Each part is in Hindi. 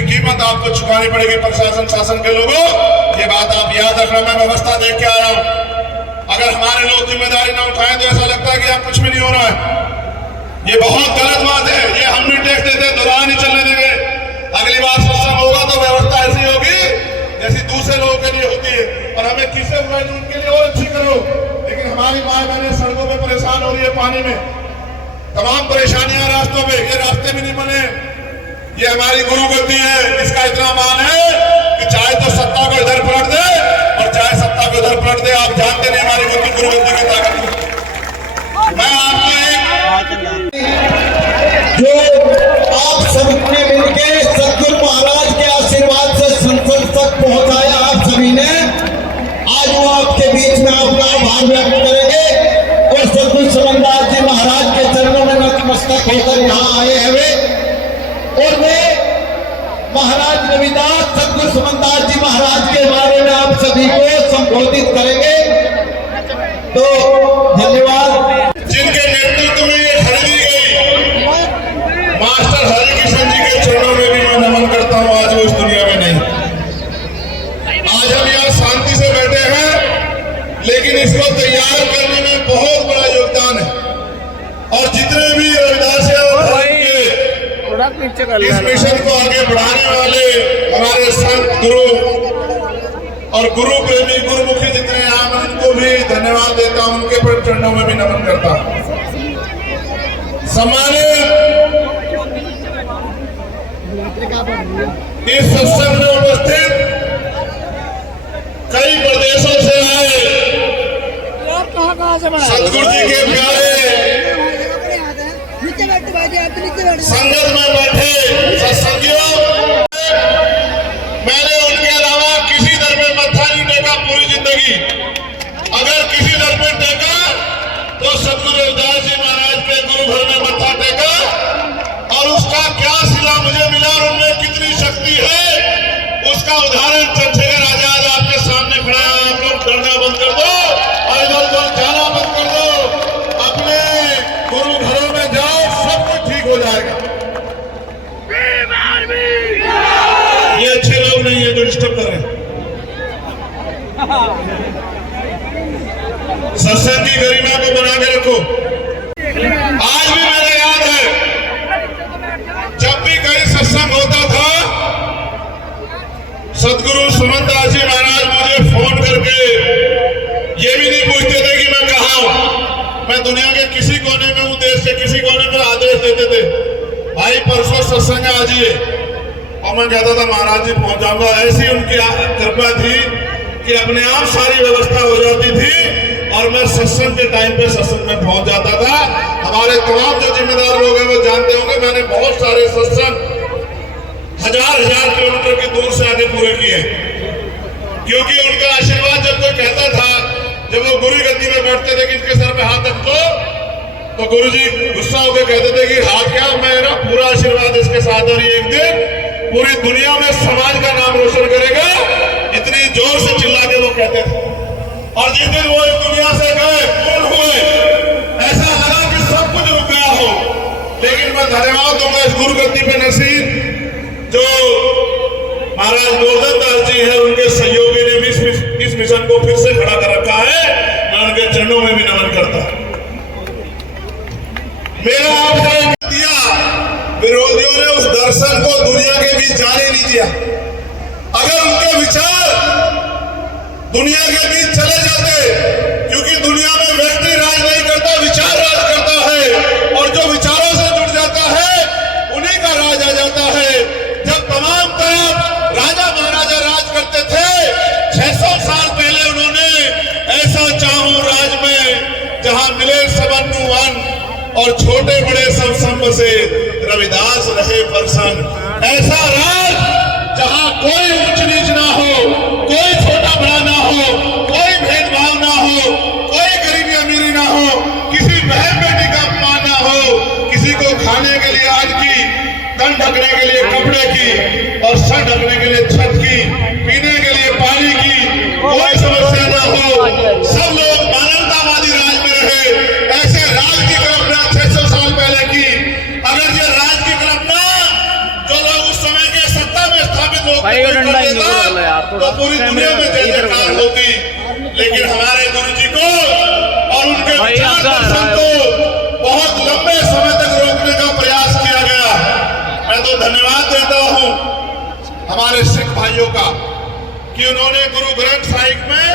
इसकी कीमत आपको चुकानी पड़ेगी प्रशासन शासन के लोगों। ये बात आप याद रखना। मैं व्यवस्था देख के आया हूं। अगर हमारे लोग जिम्मेदारी ना उठाएं तो ऐसा लगता है कि आप कुछ भी नहीं हो रहा है। ये बहुत गलत बात है। ये हम नहीं टेक देते, दोबारा नहीं चलने देंगे। अगली बार सत्संग होगा तो व्यवस्था ऐसी होगी जैसी दूसरे लोगों के लिए होती है। और हमें किसे बुराई नहीं, उनके लिए और अच्छी करो। लेकिन हमारी माए बहनें सड़कों पे परेशान हो रही है, पानी में तमाम परेशानियां रास्तों पे। ये रास्ते भी नहीं बने। ये हमारी गुरु गद्दी है। इसका इतना मान है कि चाहे तो सत्ता को इधर पलट दे और चाहे सत्ता को इधर पलट दे। आप जानते नहीं हमारी गुरु गद्दी की ताकत। मैं आपकी जो आप सबने मिलकर सतगुरु महाराज के आशीर्वाद से संसद तक पहुंचाया आप सभी ने, आज वो आपके बीच में अपना आभार व्यक्त करेंगे और सतगुरु समनदास जी महाराज के चरणों में नतमस्तक होकर यहाँ आए हैं वे। और वे महाराज रविदास सतगुरु समनदास जी महाराज के बारे में आप सभी को संबोधित करेंगे। तो धन्यवाद। जिनके नेतृत्व में ये खरीदी गई मास्टर हरिकृष्ण जी के चरणों में भी मैं नमन करता हूं। आज वो इस दुनिया में नहीं। आज हम यहाँ शांति से बैठे हैं, लेकिन इसको तैयार करने में बहुत बड़ा योगदान है। और जितने भी रविदास इस मिशन को आगे बढ़ाने वाले हमारे संत गुरु और गुरु प्रेमी गुरुमुखी जितने यहाँ मैं उनको भी धन्यवाद देता हूं। उनके पर चरणों में भी नमन करता हूं। सम्मानित इस सत्संग में उपस्थित कई प्रदेशों से आए सतगुरु जी के प्यारे संगत में बैठे सत्संगियों, मैंने उनके अलावा किसी दर पे मत्था नहीं टेका पूरी जिंदगी। अगर किसी दर पे टेका तो सतगुरु रविदास जी महाराज के गुरु घर में मत्था टेका। और उसका क्या सिला मुझे मिला और उनमें कितनी शक्ति है उसका उदाहरण चंद्रशेखर आजाद आपके सामने खड़ा है। आप लोग डरना बंद कर दो और इधर उधर जाना बंद कर दो। अपने गुरु घरों में जाओ, सब कुछ ठीक हो जाएगा। ये अच्छे लोग नहीं है जो डिस्टर्ब कर रहे हैं। सत्संग की गरिमा को बना के रखो। आज भी मेरे याद है, जब भी कहीं सत्संग होता था सतगुरु सुमनदास जी महाराज मुझे फोन करके ये भी नहीं पूछते थे कि मैं कहाँ हूं। मैं दुनिया के किसी कोने में हूं, देश के किसी कोने में आदेश देते थे, भाई परसों सत्संग आ जाइए। और मैं कहता था महाराज जी पहुंच जाऊंगा। ऐसी उनकी कृपा थी कि अपने आप सारी व्यवस्था हो जाती थी और मैं सत्संग के टाइम पे सत्संग में पहुंच जाता था। हमारे तमाम जो जिम्मेदार लोग हैं वो जानते होंगे, मैंने बहुत सारे सत्संग हजार किलोमीटर की दूर से आगे पूरे किए, क्योंकि उनका आशीर्वाद जब कोई कहता था, जब वो गुरु गद्दी में बैठते थे कि इनके सर पे हाथ रख दो, तो गुरु जी गुस्सा होकर कहते थे कि हाथ क्या, मेरा पूरा आशीर्वाद इसके साथ और ये एक दिन पूरी दुनिया में समाज का नाम रोशन करेगा। इतनी जोर से चिल्ला के वो कहते थे। और जिस दिन वो इस दुनिया से गए, पूर्ण हुए, ऐसा लगा कि सब कुछ रुक गया हो। लेकिन मैं धन्यवाद दूंगा इस गुरु गद्दी पे नसीब जो महाराज गोवर्धन दास जी है, उनके सहयोगी ने भी इस मिशन को फिर से खड़ा कर रखा है। मैं उनके चरणों में भी नमन करता हूं। मेरा आपने दिया, विरोधियों ने उस दर्शन को दुनिया के बीच जाने नहीं दिया। अगर उनके विचार दुनिया के बीच चले जाते, क्योंकि दुनिया में व्यक्ति राज नहीं करता, विचार राज करता है। और जो विचारों से जुड़ जाता है उन्हीं का राज आ जाता है। जब तमाम तरफ राजा महाराजा राज करते थे, 600 साल पहले उन्होंने ऐसा चाहूं राज में जहां मिले सबन्नु वन और छोटे बड़े सब संग से रविदास रहे प्रसन्न। ऐसा राज जहां कोई ऊंच नीच ना हो, कोई छोटा बड़ा ना हो, कोई भेदभाव ना हो, कोई गरीबी अमीरी ना हो, किसी बहन बेटी का अपमान ना हो, किसी को खाने के लिए आग की, तन ढकने के लिए कपड़े की और सर ढकने के लिए छत की, पीने के लिए पानी की कोई समस्या ना हो। सब लोग मानवतावादी राज में रहे। ऐसे राज की कल्पना 600 साल पहले की। अगर ये राज की कल्पना जो लोग उस लोग भाई, कोई डंडा कर ही देता, निकालो यार, थोड़ा तो पूरी दुनिया में जय इधर जयकार करो। होती। लेकिन हमारे गुरु जी को और उनके भाई, विचार आपका दर्शन राय- को बहुत लंबे समय तक रोकने का प्रयास किया गया। मैं तो धन्यवाद देता हूँ हमारे सिख भाइयों का कि उन्होंने गुरु ग्रंथ साहिब में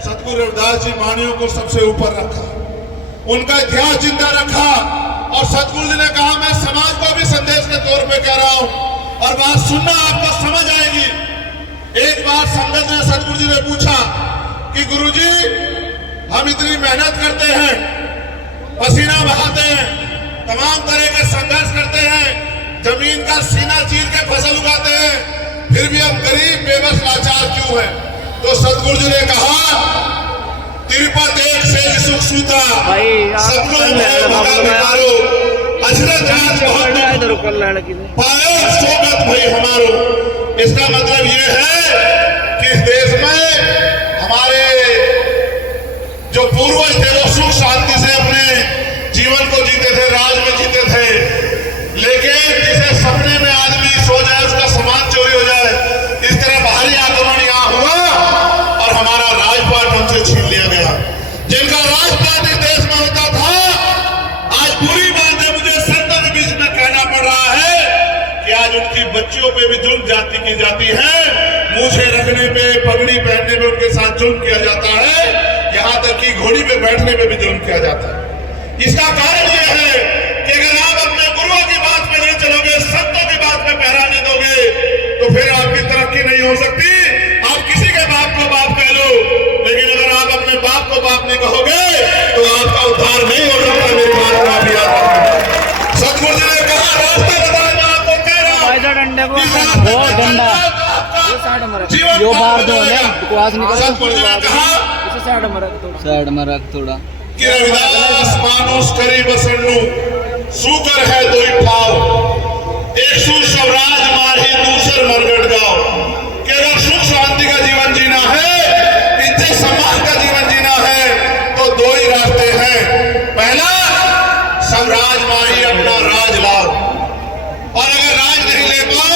सतगुरु रविदास जी वाणियों को सबसे ऊपर रखा, उनका इतिहास जिंदा रखा। और सतगुरु जी ने कहा मैं समाज को भी संदेश के तौर पे कह रहा हूं और बात सुनना आपको समझ आएगी। एक बार संगत ने सतगुरु जी ने पूछा कि गुरु जी हम इतनी मेहनत करते हैं, पसीना बहाते हैं, तमाम तरह के संघर्ष करते हैं, जमीन का सीना चीर के फसल उगाते हैं, फिर भी हम गरीब बेबस लाचार क्यों हैं? तो सतगुरु जी ने कहा तिरुपति एक से सुख सूता भाई, आप सपनों कर ले, में भगा आप बिकारो अजरत जात बहुत इधर कर लड़की ने पायो सोगत भाई हमारो। इसका मतलब ये है कि इस देश में हमारे जो पूर्वज थे वो सुख शांति से अपने जीवन को जीते थे, राज में जीते थे। लेकिन जिसे सपने में आदमी सो जाए उसका सामान चोरी हो जाए, इस तरह बाहरी आक्रमण यहाँ हुआ और हमारा राजपाट हमसे छीन लिया गया। जिनका राजपाट इस देश में होता था, आज बुरी बात है मुझे संतों के बीच में कहना पड़ रहा है कि आज उनकी बच्चियों पे भी जुल्म जाति की जाती है, मूछे रखने पे, पगड़ी पहनने में उनके साथ जुल्म किया जाता है, यहाँ तक कि घोड़ी पे बैठने में भी जुल्म किया जाता है। इसका कारण यह है कि अगर आप अपने गुरुओं की बात में नहीं चलोगे, संतों की बात में पहरा नहीं दोगे, तो फिर आपकी तरक्की नहीं हो सकती। आप किसी के बाप को बाप कह लो, लेकिन अगर आप अपने बाप को बाप नहीं कहोगे तो आपका उद्धार नहीं हो सकता। मेरी बात को आप याद रखना। सतगुरु जी ने कहा रास्ता बताया, मैं आपको कह रहा हूं, ऐसा डंडे को इस बहुत रास्ते डंडा आपका ये साइड में रख जीवन यो का बाहर दो बदलेगा। ना बकवास निकल सतगुरु जी ने कहा इसे साइड में रख थोड़ा साइड में रख थोड़ा कि रविदास मानुष करी बसन्नु सुकर है दोई ठाव एक सु स्वराज माही दूसर मरगट गाओ। कि अगर सुख शांति का जीवन जीना है, इज्जत सम्मान का जीवन जीना है, तो दो ही रास्ते हैं। पहला स्वराज माही अपना राज लाओ, और अगर राज नहीं ले पाओ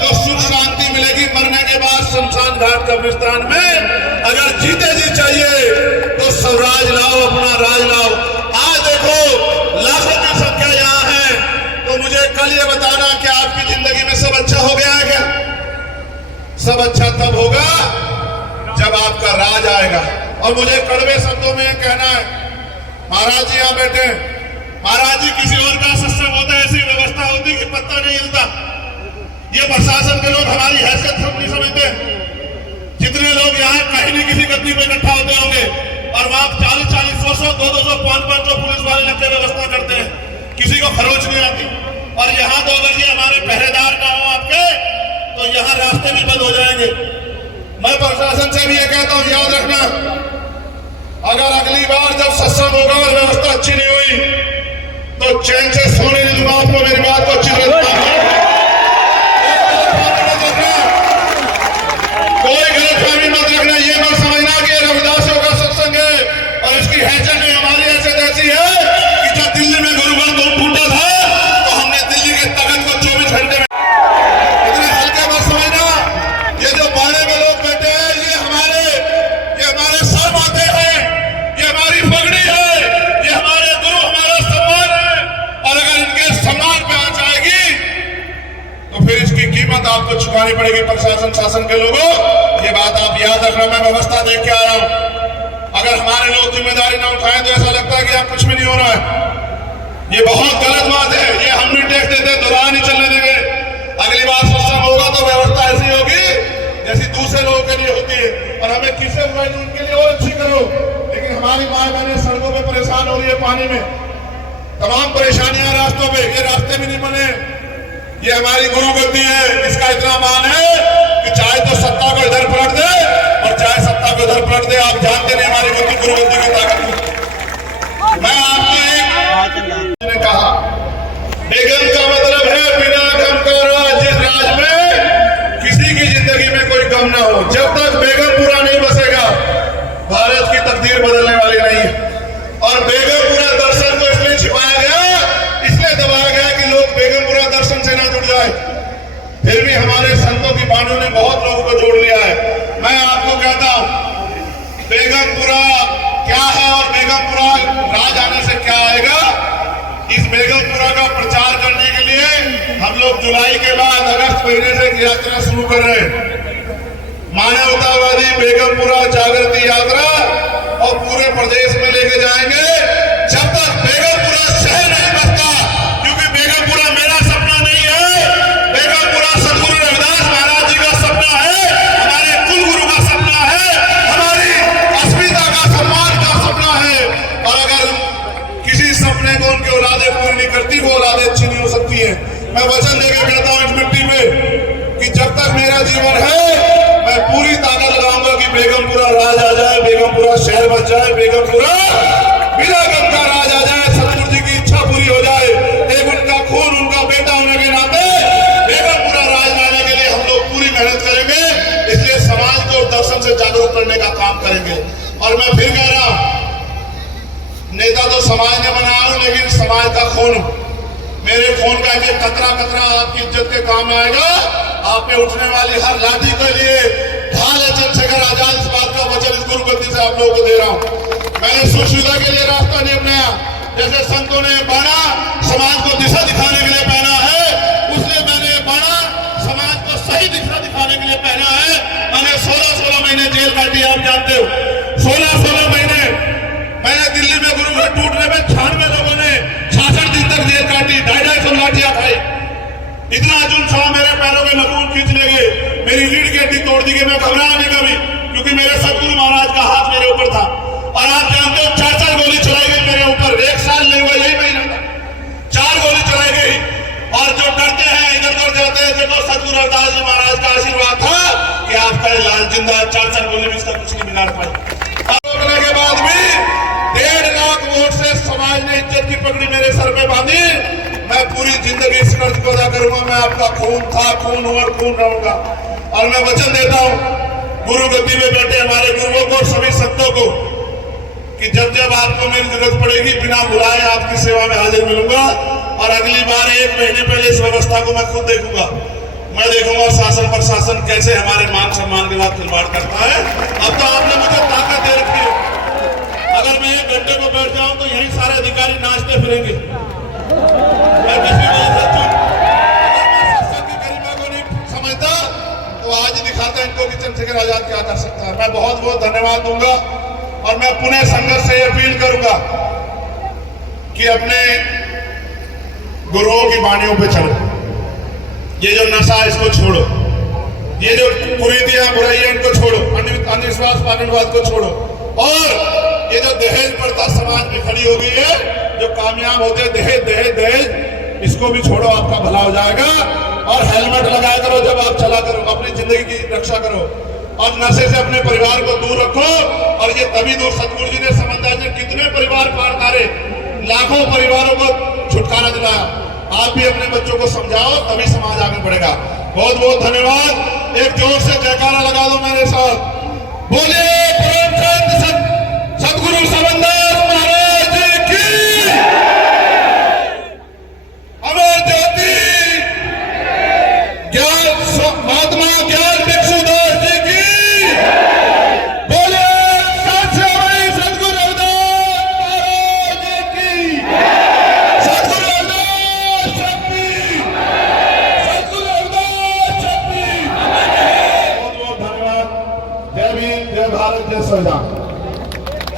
तो सुख शांति मिलेगी मरने के बाद शमशान घाट कब्रिस्तान में। अगर जीते जी चाहिए तो स्वराज लाओ, अपना राज लाओ। आज देखो लाखों की संख्या यहाँ है, तो मुझे कल ये बताना कि आपकी जिंदगी में सब अच्छा हो गया है क्या? सब अच्छा तब होगा जब आपका राज आएगा। और मुझे कड़वे शब्दों में कहना है, महाराज जी यहाँ बैठे, महाराज जी किसी और का सत्संग होता है, ऐसी व्यवस्था होती कि पत्ता नहीं हिलता। ये प्रशासन के लोग हमारी हैसियत सब नहीं समझते। जितने लोग यहाँ कहीं नहीं किसी गद्दी में इकट्ठा होते होंगे और वहां 40-40, 100-100, 200, 500 पुलिस वाले लग के व्यवस्था करते हैं, किसी को खरोच नहीं आती। और यहाँ तो अगर ये हमारे पहरेदार ना हो आपके, तो यहाँ रास्ते भी बंद हो जाएंगे। मैं प्रशासन से भी ये कहता हूँ, याद रखना, अगर अगली बार जब सत्संग होगा और व्यवस्था अच्छी नहीं हुई तो चैन से सोने नहीं दूंगा आपको। मेरी बात को अच्छी तरह कोई गलतफहमी मत रखना। ये मत समझना कि रविदासों का सत्संग है और इसकी हैसियत नहीं। हमारी हैसियत ऐसी है कि जब दिल्ली में गुरु ग्रंथ फूटा था तो हमने दिल्ली के तख्त को 24 घंटे में, इतने हल्के मत समझना। ये जो बाड़े में लोग बैठे हैं, ये हमारे सर माथे हैं, ये हमारी पगड़ी है, ये हमारे गुरु, हमारा सम्मान है। और अगर इनके सम्मान पे आ जाएगी तो फिर इसकी कीमत आपको चुकानी पड़ेगी। प्रशासन शासन के लोगों, ये बात आप याद रखना। मैं व्यवस्था देख के आ रहा हूं। अगर हमारे लोग जिम्मेदारी ना उठाएं तो ऐसा लगता है कि आप कुछ भी नहीं हो रहा है। ये बहुत गलत बात है। ये हम भी टैक्स देते, दोबारा नहीं चलने देंगे। अगली बार सत्संग होगा तो व्यवस्था ऐसी होगी जैसी दूसरे लोगों के लिए होती है। और हमें किसे बुराई नहीं, उनके लिए और अच्छी करो। लेकिन हमारी माँ बहनें सड़कों पर परेशान हो रही है, पानी में तमाम परेशानियां, रास्तों पर, ये रास्ते भी नहीं बने। ये हमारी गुरु गद्दी है, इसका इतना मान है कि चाहे तो सत्ता को इधर पलट दे और चाहे सत्ता को इधर पलट दे। आप जानते नहीं हमारी गुरु गद्दी की ताकत को। मैं आपके ने कहा बेगम का मतलब है बिना गम का राज। जिस राज में किसी की जिंदगी में कोई गम ना हो, जब तक बेगमपुरा नहीं बसेगा भारत की तकदीर बदलने वाली नहीं है। और बेगमपुरा दर्शन को इसलिए छिपाया गया, इसलिए दबाया गया कि लोग बेगमपुरा दर्शन से ना जुड़ जाए। फिर भी हमारे संतों की बानियों ने बहुत लोगों को जोड़ लिया है। मैं आपको कहता हूं बेगमपुरा क्या है और बेगमपुरा राज आने से क्या आएगा। इस बेगमपुरा का प्रचार करने के लिए हम लोग जुलाई के बाद अगस्त महीने से यात्रा शुरू कर रहे हैं। मानवतावादी बेगमपुरा जागृति यात्रा और पूरे प्रदेश में लेके जाएंगे जब तक बेगमपुरा शहर नहीं बसता, क्योंकि बेगमपुरा मेरा सपना नहीं है, बेगमपुरा सदगुरु रविदास महाराज जी का सपना है, हमारे कुलगुरु का सपना है, हमारी अस्मिता का सम्मान का सपना है। और अगर किसी सपने को उनकी औलादे पूरी नहीं करती, वो औलादे अच्छी नहीं हो सकती है। मैं वचन देकर कहता हूं इस मिट्टी में कि जब तक मेरा जीवन है मैं पूरी ताकत लगाऊंगा कि बेगमपुरा राज आ जाए, बेगमपुरा शहर बच जाए, बेगमपुरा बिना गम का राज आ जाए, सतगुरु जी की इच्छा पूरी हो जाए। एक उनका खून उनका बेटा होने के नाते बेगमपुरा राज लाने के लिए हम लोग पूरी मेहनत करेंगे। इसलिए समाज को दर्शन से जागरूक करने का काम करेंगे। और मैं फिर कह रहा हूं नेता तो समाज ने बनाया हूं, लेकिन समाज का खून, मेरे खून का एक कतरा कतरा आपकी इज्जत के काम आएगा। आप पे उठने वाली हर लाठी के लिए ढाल है चंद्रशेखर आजाद। इस बात का वचन इस गुरु गद्दी से आप लोगों को दे रहा हूं। मैंने सुशीला के लिए रास्ता नहीं अपनाया, जैसे संतों ने बाणा समाज को दिशा दिखाने के लिए पहना है, उसने मैंने बाणा समाज को सही दिशा दिखाने के लिए पहना है। मैंने 16-16 महीने जेल काटी, आप जानते हो 16-16 महीने मैंने दिल्ली में गुरु घर टूटने में 96 लोगों ने 66 दिन तक जेल काटी, 250 लाठियां खाई। इतना जुल्म सहा, मेरे पैरों के नखून खींच ले गए, मेरी रीढ़ की हड्डी तोड़ दी गई। मैं घबराया नहीं कभी, क्योंकि मेरे सतगुरु महाराज का हाथ मेरे ऊपर था। और आप जानते हो 4-4 गोली चलाई गई मेरे ऊपर, 1 साल नहीं हुआ, यही महीना था 4 गोली चलाई गई। और जो डरते हैं इधर उधर जाते हैं, देखो सतगुरु रविदास जी महाराज का आशीर्वाद था कि आपका लाल जिंदा 4-4 गोली में इसका कुछ नहीं बिगाड़ पाई। रोकने के बाद भी 1.5 लाख वोट से समाज ने इज्जत की पगड़ी मेरे सर पे बांधी। मैं पूरी जिंदगी इस कर्ज को अदा करूंगा। मैं आपका खून था, खून हूं और खून रहूंगा। और मैं वचन देता हूं गुरु गद्दी में बैठे हमारे गुरुओं को, सभी संतों को, कि जब जब आपको मेरी जरूरत पड़ेगी बिना बुलाए आपकी सेवा में हाजिर मिलूंगा। और अगली बार 1 महीने पहले इस व्यवस्था को मैं खुद देखूंगा। मैं देखूंगा शासन प्रशासन कैसे हमारे मान सम्मान के साथ खिलवाड़ करता है। अब तो आपने मुझे ताकत दे रखी है, अगर मैं 1 घंटे को बैठ जाऊं तो यही सारे अधिकारी नाचते फिरेंगे। मैं किसी को की गरिमा को नहीं समझता तो आज ही दिखाता इनको कि चंद्रशेखर आजाद क्या कर सकता है। मैं बहुत बहुत धन्यवाद दूंगा। और मैं पुणे संघर्ष से अपील करूंगा कि अपने गुरुओं की वाणियों पे चलो। ये जो नशा है इसको छोड़ो, ये जो कुरीतियां बुराइयां इनको छोड़ो, अंधविश्वास पाखंडवाद को छोड़ो। और ये जो दहेज प्रथा समाज में खड़ी हो गई है, जो कामयाब होते दहेज दहेज दहेज, इसको भी छोड़ो, आपका भला हो जाएगा। और हेलमेट लगाया करो जब आप चला करो, अपनी जिंदगी की रक्षा करो। और नशे से अपने परिवार को दूर रखो। और ये तभी दूर, सतगुरु जी ने समझदार ने कितने परिवार पार करे, लाखों परिवारों को छुटकारा दिलाया। आप भी अपने बच्चों को समझाओ, तभी समाज आगे बढ़ेगा। बहुत बहुत धन्यवाद। एक जोर से जयकारा लगा दो मेरे साथ। बोलिए परम संत सतगुरु समनदास महाराज की, अमर ज्योति महात्मा ज्ञान भिक्षुदास जी की, बोलिए सतगुरु रविदास महाराज की, सतगुरु रविदास शक्ति, सतगुरु रविदास शक्ति। बहुत बहुत धन्यवाद। जय भीम, जय भारत, जय संविधान।